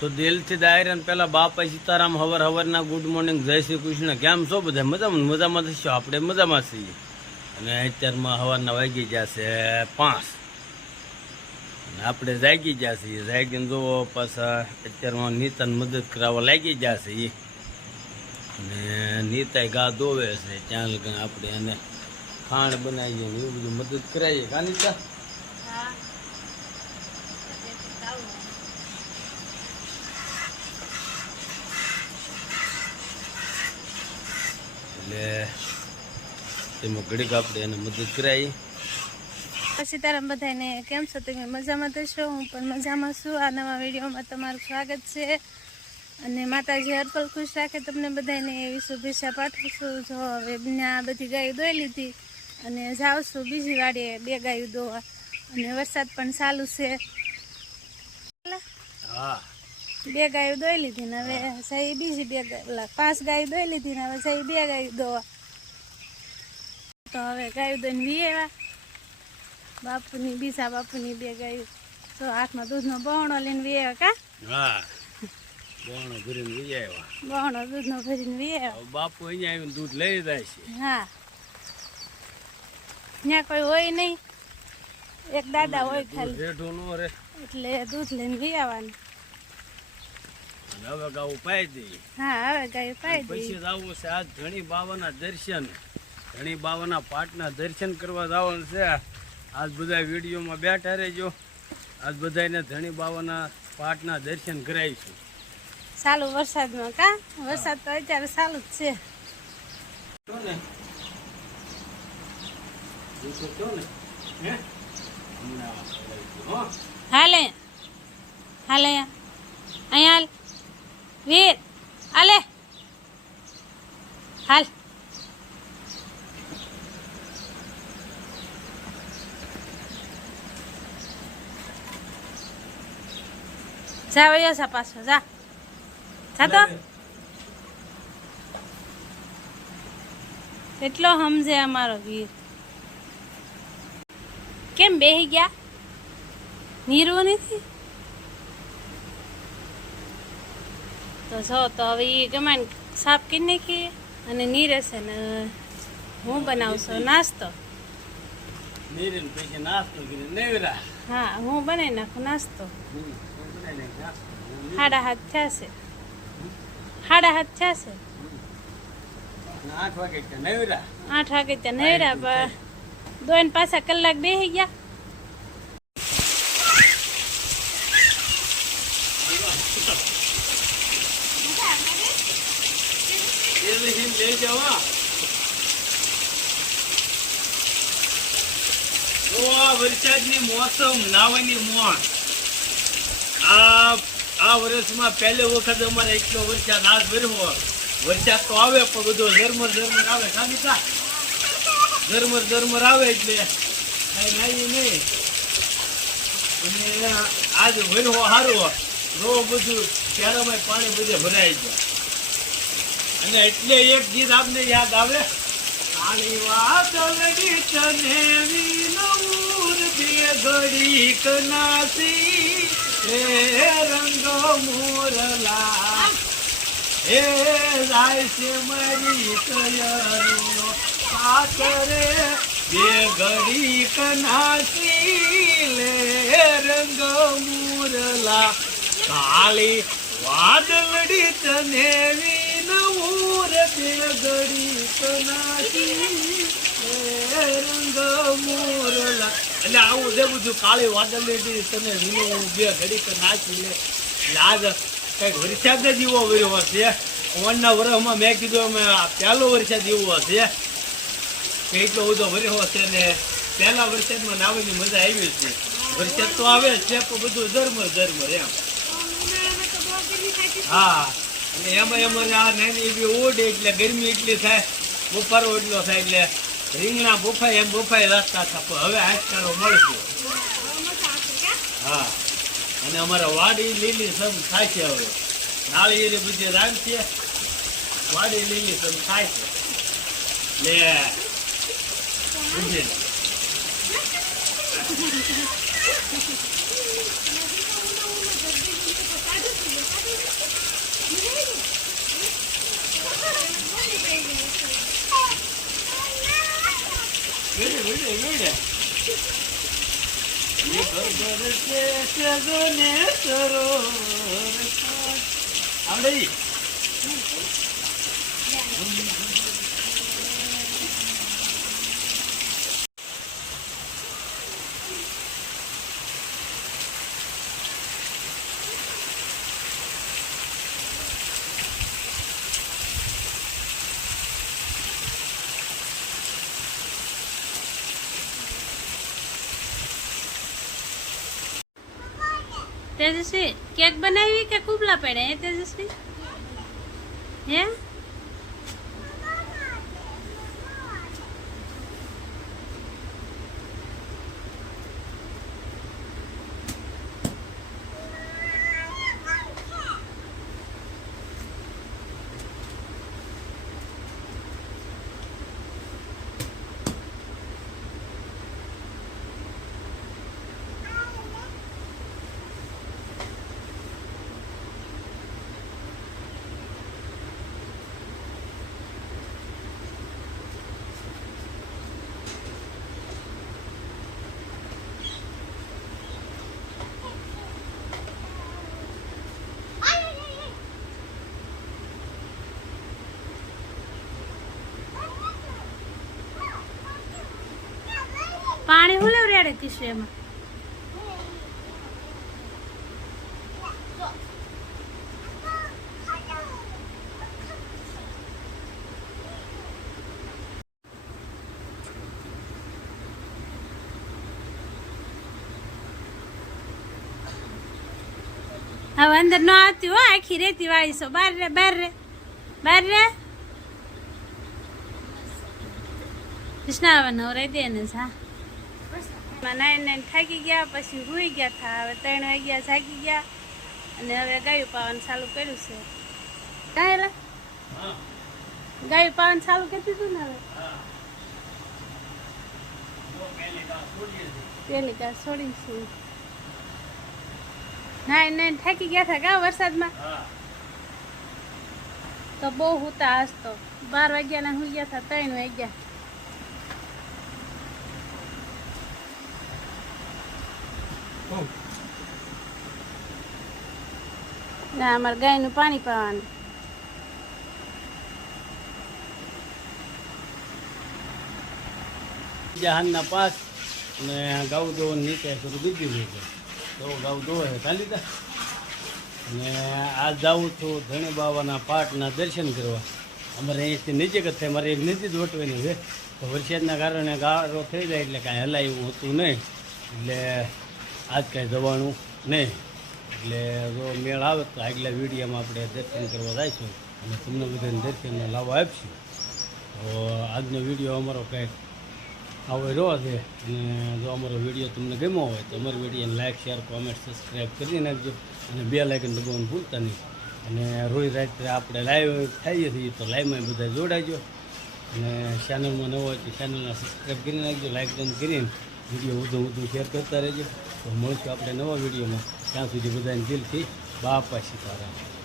તો દિલથી દાયરા પેલા બાપા સીતારામ હવરના ગુડ મોર્નિંગ જય શ્રી કૃષ્ણ. કેમ છો બધા? મજામાં થશો? આપણે મજામાં છીએ. અને અત્યારમાં સવારના વાગી જશે 5 અને આપણે જાગી જશે. જાગીને જોવો પાછા અત્યારમાં નીતાને મદદ કરાવવા લાગી જશે. અને નીતાએ ગા દોવે છે ત્યાં લગન આપણે એને ખાંડ બનાવીએ ને એવું બધું મદદ કરાવીએ. કા નીતા? એટલે તેમાં ઘડીક આપણે એને મદદ કરાવી. સીતારામ બધાને કેમ છો? તમે મજામાં થશો? હું પણ મજામાં છું. આ નવા વિડીયોમાં તમારું સ્વાગત છે. અને માતાજી હરપલ ખુશ રાખે તમને બધાને એવી શુભેચ્છા પાઠવું છું. જો હવે આ બધી ગાયો દોઈ લીધી અને જાઉં છું બીજી વાડીએ 2 ગાયો દોવા. અને વરસાદ પણ ચાલુ છે. હા, 2 ગાયો દોઈ લીધી ને હવે સહી બીજી 2 ગાયો 5 ગાયો દોઈ લીધી ને હવે સહી 2 ગાયો દોવા. તો હવે ગાયો દોઈને વીએવા બાપુની બીજા બાપુની 2 ગાયો. તો હાથમાં દૂધનો બહોણો લઈને વીએવા. કા? હા, બહોણો ભરીને લઈ આવ્યા. બહોણો દૂધનો ભરીને વીએવા. બાપુ અહીંયા આવીને દૂધ લઈ જાય છે. હા, ત્યાં કોઈ હોય નહીં, એક દાદા હોય ખાલી, રેઢો નો રે એટલે દૂધ લઈને વીઆવાનું. હવે ગાવું પાઈ દઈએ. હા, હવે ગાયો પાઈ પછી દઈએ. જવું છે આજ ધણી બાવાના દર્શન, ધણી બાવાના પાટના દર્શન કરવા જવાનું છે. આજ બધા વિડીયોમાં બેઠા રહેજો. આજ બધાને ધણી બાવાના પાટના દર્શન કરાવીશું. ચાલુ વરસાદમાં. કા? વરસાદ તો અત્યારે ચાલુ જ છે. હાલે હાલે અહીંયા હાલ વીર હાલે હાલ. જા વયો જા પાછો જા તો કેટલો સમજે અમારો વીર. કેમ બેહી ગયા? નીરવું નથી તો જો તો હવે એ ગમાન સાફ કરી નાખીએ અને નીરે છે ને હું બનાવશો નાસ્તો. નીરે પછી નાસ્તો કરી નેવરા. હા, હું બનાવી નાખું નાસ્તો. 7:30 થયા છે. 7:30 થયા છે. 8 વાગે કે નેવરા. 8 વાગે ત્યાં નહેરા પર દોઈને પાછા કલાક બેસી ગયા. લઈ જવા વરસાદની મોસમ નાવાની મોણ. આ વર્ષમાં પહેલી વખત અમારે એટલો વરસાદ આજ ભર્યો. વરસાદ તો આવે પણ બધો ઝરમર આવે. ખાલી ઝરમર આવે એટલે કઈ નાઈ નહીં. અને આજ ભર્યો સારો રો બધું ક્યારામાં પાણી બધે ભરાઈ જાય. અને એટલે એક ગીત આપને યાદ આવે. કાળી વાદળડી તને વિનૂર બે ઘડીક નાસી હે રંગો મોરલા હે જાય છે મારી તૈયારીનો સાકરે બે ઘડીક નાસી લે રંગો મોરલા. કાળી વાદળડી તને વિનૂર બે ઘડીક નાસી રંગ મોરલા. એટલે આવું છે બધું. કાળી વાદળી તને વિનવું 2 ઘડીક નાચી લે. એટલે આજ કંઈક વરસાદ જ એવો વર્યો હશે. ઓનના વર્ષમાં મેં કીધું અમે પહેલો વરસાદ એવો હશે કે એટલો બધો વર્યો હશે. ને પહેલા વરસાદમાં નાવાની મજા આવી છે. વરસાદ તો આવે છે પણ બધું ઝરમર એમ. હા, અને એમાં અમારે આ નાની એવી ઓઢ એટલે ગરમી એટલી થાય, બફારો એટલો થાય એટલે રીંગણા બફાય એમ બફાય રસ્તા હતા. પણ હવે આજકાલો મળશે. હા, અને અમારા વાડી લીલી સમ થાય છે. હવે નાળિયેરી બધી રાખશે, વાડી લીલી સમ થાય છે. લે સમજે એ જોઈને ये खबर से सजने सरोवर आवड़ी तेजस्वी केक बनावी के कुबला पड़े हैं तेजस्वी હે પાણી હું લેવ રેડે ટીશું એમાં હવે અંદર ન આવતી હો આખી રેતી વાળી છો બાર રે બાર રે બાર રે કૃષ્ણ નવરાઈ દે ને હા નાઈન નાઈન થાકી ગયા પછી હુઈ ગયા હતા હવે 3 વાગ્યા જાગી ગયા અને હવે ગાયું પાવાનું ચાલુ કર્યું છે કાંઈ ગાયું પાવાનું ચાલુ કરી દીધું ને હવે પેલી કા છોડીશું નાઈન નાઈન થાકી ગયા હતા કા વરસાદમાં તો બહુ હુતા આજ તો 12 વાગ્યાના હુઈ ગયા હતા 3 વાગ્યા ના અમારે ગાયનું પાણી પાવાનું જહાનના 5 અને ગાઉ દો નીચે શરૂ બીજી રીતે તો ગાઉ દો હે ખાલી તા અને આ જાઉં છું ધણી બાબાના પાઠના દર્શન કરવા અમારે અહીંથી નીચે જ થાય મારે એક નીચે જ વટવાની છે તો વરસાદના કારણે ગાળો થઈ જાય એટલે કાંઈ હલાય એવું હોતું નહીં એટલે આજ કાંઈ જવાનું નહીં એટલે જો મેળ આવે તો આગલા વિડીયોમાં આપણે દર્શન કરવા જઈશું અને તમને બધાને દર્શનનો લાભ આપીશું તો આજનો વિડીયો અમારો કંઈક આવો રહ્યો છે અને જો અમારો વિડીયો તમને ગમ્યો હોય તો અમારી વિડીયોને લાઇક શેર કોમેન્ટ સબસ્ક્રાઈબ કરી નાખજો અને બે લાઇકન દબાવવાનું ભૂલતા નહીં અને રોજ રાત્રે આપણે લાઈવ થઈએ છીએ તો લાઈવમાં બધા જોડાજો અને ચેનલમાં નવો હોય તો ચેનલને સબસ્ક્રાઈબ કરી નાખજો લાઇક ડન કરીને વિડીયો વધુ શેર કરતા રહેજો તો મળશું આપણે નવા વિડીયોમાં ત્યાં સુધી બધાને દિલથી બાપા સીતારામ